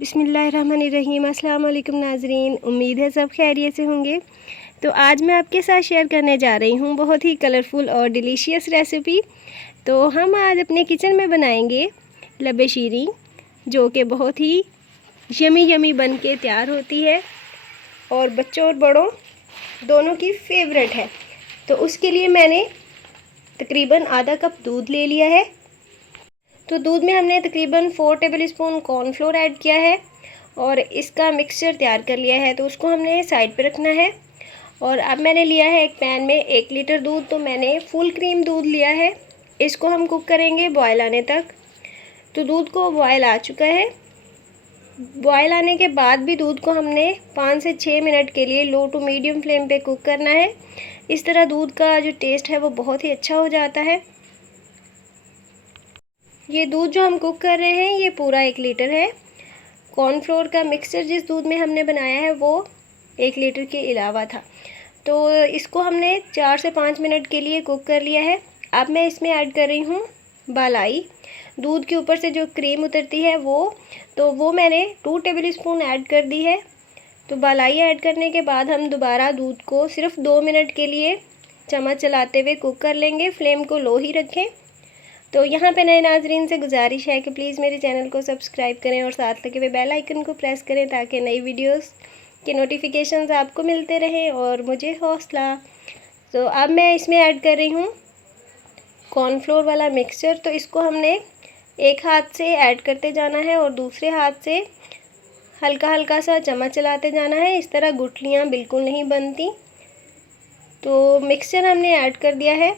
बिस्मिल्लाहिर्रहमानिर्रहीम। अस्सलाम वालेकुम नाज़रीन, उम्मीद है सब खैरियत से होंगे। तो आज मैं आपके साथ शेयर करने जा रही हूँ बहुत ही कलरफुल और डिलीशियस रेसिपी। तो हम आज अपने किचन में बनाएंगे लबे शीरी, जो कि बहुत ही यमी यमी बन के तैयार होती है और बच्चों और बड़ों दोनों की फेवरेट है। तो उसके लिए मैंने तकरीबन आधा कप दूध ले लिया है। तो दूध में हमने तकरीबन 4 टेबलस्पून कॉर्नफ्लोर ऐड किया है और इसका मिक्सचर तैयार कर लिया है। तो उसको हमने साइड पे रखना है। और अब मैंने लिया है एक पैन में 1 लीटर दूध। तो मैंने फुल क्रीम दूध लिया है। इसको हम कुक करेंगे बॉयल आने तक। तो दूध को बॉयल आ चुका है। बॉयल आने के बाद भी दूध को हमने 5 से 6 मिनट के लिए लो टू मीडियम फ्लेम पे कुक करना है। इस तरह दूध का जो टेस्ट है वो बहुत ही अच्छा हो जाता है। ये दूध जो हम कुक कर रहे हैं ये पूरा 1 लीटर है। कॉर्नफ्लोर का मिक्सचर जिस दूध में हमने बनाया है वो 1 लीटर के अलावा था। तो इसको हमने 4 से 5 मिनट के लिए कुक कर लिया है। अब मैं इसमें ऐड कर रही हूँ बालाई। दूध के ऊपर से जो क्रीम उतरती है वो मैंने 2 टेबलस्पून ऐड कर दी है। तो बालाई ऐड करने के बाद हम दोबारा दूध को सिर्फ 2 मिनट के लिए चम्मच चलाते हुए कुक कर लेंगे। फ्लेम को लो ही रखें। तो यहाँ पे नए नाजरीन से गुजारिश है कि प्लीज़ मेरे चैनल को सब्सक्राइब करें और साथ लगे हुए बेल आइकन को प्रेस करें ताकि नई वीडियोस के नोटिफिकेशंस आपको मिलते रहें और मुझे हौसला। तो अब मैं इसमें ऐड कर रही हूँ कॉर्नफ्लोर वाला मिक्सचर। तो इसको हमने एक हाथ से ऐड करते जाना है और दूसरे हाथ से हल्का हल्का सा चम्मच चलाते जाना है। इस तरह गुठलियाँ बिल्कुल नहीं बनती। तो मिक्सचर हमने ऐड कर दिया है।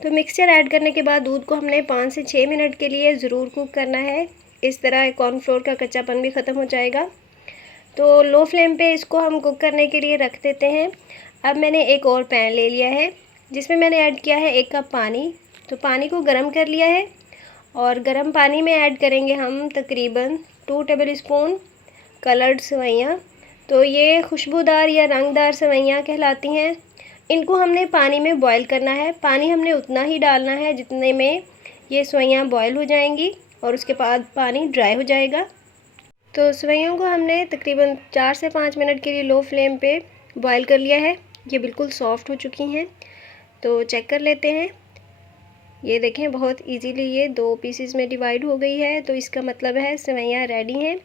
तो मिक्सचर ऐड करने के बाद दूध को हमने 5 से 6 मिनट के लिए ज़रूर कुक करना है। इस तरह कॉर्नफ्लोर का कच्चापन भी ख़त्म हो जाएगा। तो लो फ्लेम पे इसको हम कुक करने के लिए रख देते हैं। अब मैंने एक और पैन ले लिया है जिसमें मैंने ऐड किया है 1 कप पानी। तो पानी को गर्म कर लिया है और गर्म पानी में ऐड करेंगे हम तकरीबन 2 टेबलस्पून कलर्ड सेवइयाँ। तो ये खुशबूदार या रंगदार सेवइयाँ कहलाती हैं। इनको हमने पानी में बॉईल करना है। पानी हमने उतना ही डालना है जितने में ये सेवइयाँ बॉईल हो जाएंगी और उसके बाद पानी ड्राई हो जाएगा। तो सेवइयों को हमने तकरीबन 4 से 5 मिनट के लिए लो फ्लेम पे बॉईल कर लिया है। ये बिल्कुल सॉफ्ट हो चुकी हैं। तो चेक कर लेते हैं। ये देखें बहुत इजीली ये 2 पीसेस में डिवाइड हो गई है। तो इसका मतलब है सेवइयाँ रेडी हैं।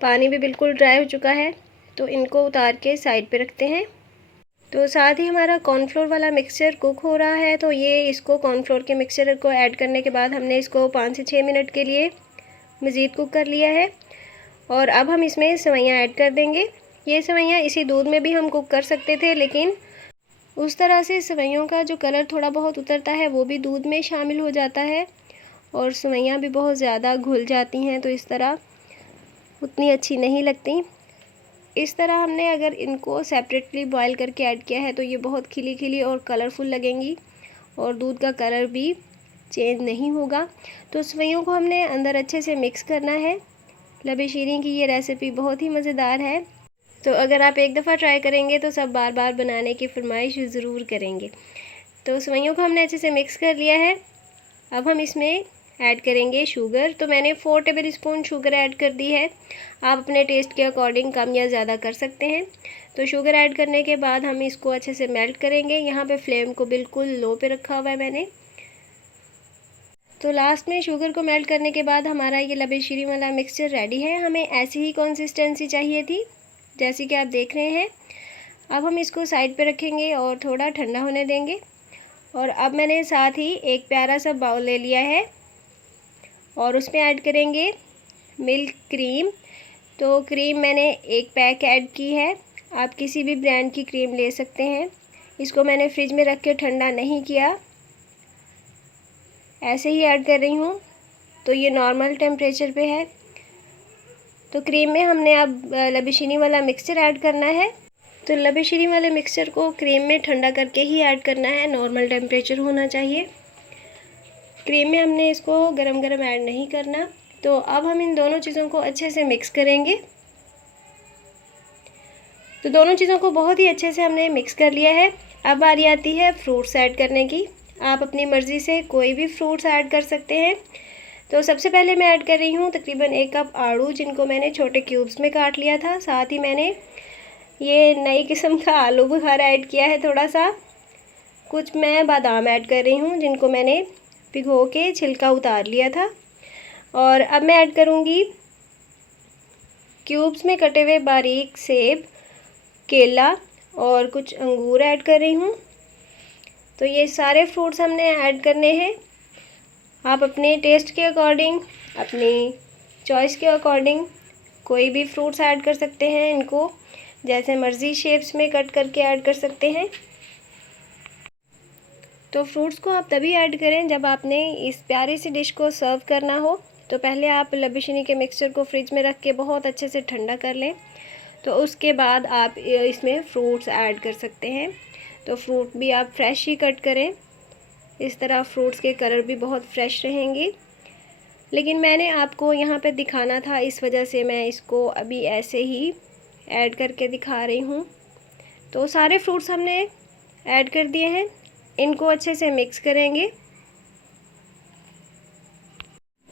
पानी भी बिल्कुल ड्राई हो चुका है। तो इनको उतार के साइड पे रखते हैं। तो साथ ही हमारा कॉर्नफ्लोर वाला मिक्सचर कुक हो रहा है। तो ये इसको कॉर्नफ्लोर के मिक्सचर को ऐड करने के बाद हमने इसको 5 से 6 मिनट के लिए मज़ीद कुक कर लिया है। और अब हम इसमें सेवइयाँ ऐड कर देंगे। ये सेवइयाँ इसी दूध में भी हम कुक कर सकते थे, लेकिन उस तरह से सेवइयों का जो कलर थोड़ा बहुत उतरता है वो भी दूध में शामिल हो जाता है और सेवइयाँ भी बहुत ज़्यादा घुल जाती हैं। तो इस तरह उतनी अच्छी नहीं लगती। इस तरह हमने अगर इनको सेपरेटली बॉईल करके ऐड किया है तो ये बहुत खिली खिली और कलरफुल लगेंगी और दूध का कलर भी चेंज नहीं होगा। तो सेवइयों को हमने अंदर अच्छे से मिक्स करना है। लबे शीरी की ये रेसिपी बहुत ही मज़ेदार है। तो अगर आप एक दफ़ा ट्राई करेंगे तो सब बार बार बनाने की फरमाइश ज़रूर करेंगे। तो सेवइयों को हमने अच्छे से मिक्स कर लिया है। अब हम इसमें ऐड करेंगे शुगर। तो मैंने 4 टेबलस्पून शुगर ऐड कर दी है। आप अपने टेस्ट के अकॉर्डिंग कम या ज़्यादा कर सकते हैं। तो शुगर ऐड करने के बाद हम इसको अच्छे से मेल्ट करेंगे। यहाँ पे फ्लेम को बिल्कुल लो पे रखा हुआ है मैंने। तो लास्ट में शुगर को मेल्ट करने के बाद हमारा ये लबे शीरी वाला मिक्सचर रेडी है। हमें ऐसी ही कंसिस्टेंसी चाहिए थी जैसी कि आप देख रहे हैं। अब हम इसको साइड पे रखेंगे और थोड़ा ठंडा होने देंगे। और अब मैंने साथ ही एक प्यारा सा बाउल ले लिया है और उसमें ऐड करेंगे मिल्क क्रीम। तो क्रीम मैंने 1 पैक ऐड की है। आप किसी भी ब्रांड की क्रीम ले सकते हैं। इसको मैंने फ्रिज में रख के ठंडा नहीं किया, ऐसे ही ऐड कर रही हूँ। तो ये नॉर्मल टेम्परेचर पे है। तो क्रीम में हमने अब लबे शीरी वाला मिक्सचर ऐड करना है। तो लबे शीरी वाले मिक्सचर को क्रीम में ठंडा करके ही ऐड करना है। नॉर्मल टेम्परेचर होना चाहिए। क्रीम में हमने इसको गरम गरम ऐड नहीं करना। तो अब हम इन दोनों चीज़ों को अच्छे से मिक्स करेंगे। तो दोनों चीज़ों को बहुत ही अच्छे से हमने मिक्स कर लिया है। अब बारी आती है फ्रूट्स ऐड करने की। आप अपनी मर्ज़ी से कोई भी फ्रूट्स ऐड कर सकते हैं। तो सबसे पहले मैं ऐड कर रही हूँ तकरीबन 1 कप आड़ू, जिनको मैंने छोटे क्यूब्स में काट लिया था। साथ ही मैंने ये नई किस्म का आलू बुखारा ऐड किया है थोड़ा सा। कुछ मैं बादाम ऐड कर रही हूँ, जिनको मैंने भिगो के छिलका उतार लिया था। और अब मैं ऐड करूँगी क्यूब्स में कटे हुए बारीक सेब, केला और कुछ अंगूर ऐड कर रही हूँ। तो ये सारे फ्रूट्स हमने ऐड करने हैं। आप अपने टेस्ट के अकॉर्डिंग, अपनी चॉइस के अकॉर्डिंग कोई भी फ्रूट्स ऐड कर सकते हैं। इनको जैसे मर्ज़ी शेप्स में कट करके ऐड कर सकते हैं। तो फ्रूट्स को आप तभी ऐड करें जब आपने इस प्यारी सी डिश को सर्व करना हो। तो पहले आप लब्बी चीनी के मिक्सचर को फ्रिज में रख के बहुत अच्छे से ठंडा कर लें। तो उसके बाद आप इसमें फ्रूट्स ऐड कर सकते हैं। तो फ्रूट भी आप फ्रेश ही कट करें, इस तरह फ्रूट्स के कलर भी बहुत फ्रेश रहेंगे। लेकिन मैंने आपको यहाँ पे दिखाना था, इस वजह से मैं इसको अभी ऐसे ही ऐड करके दिखा रही हूँ। तो सारे फ्रूट्स हमने ऐड कर दिए हैं, इनको अच्छे से मिक्स करेंगे।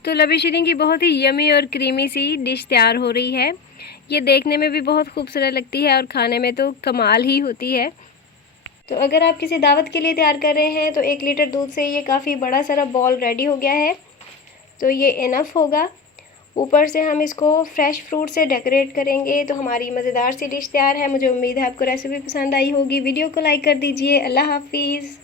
तो लब्बी शीरीन की बहुत ही यमी और क्रीमी सी डिश तैयार हो रही है। ये देखने में भी बहुत खूबसूरत लगती है और खाने में तो कमाल ही होती है। तो अगर आप किसी दावत के लिए तैयार कर रहे हैं तो 1 लीटर दूध से ये काफ़ी बड़ा सारा बॉल रेडी हो गया है। तो ये इनफ होगा। ऊपर से हम इसको फ्रेश फ्रूट से डेकोरेट करेंगे तो हमारी मज़ेदार सी डिश तैयार है। मुझे उम्मीद है आपको रेसिपी पसंद आई होगी। वीडियो को लाइक कर दीजिए। अल्लाह हाफिज़।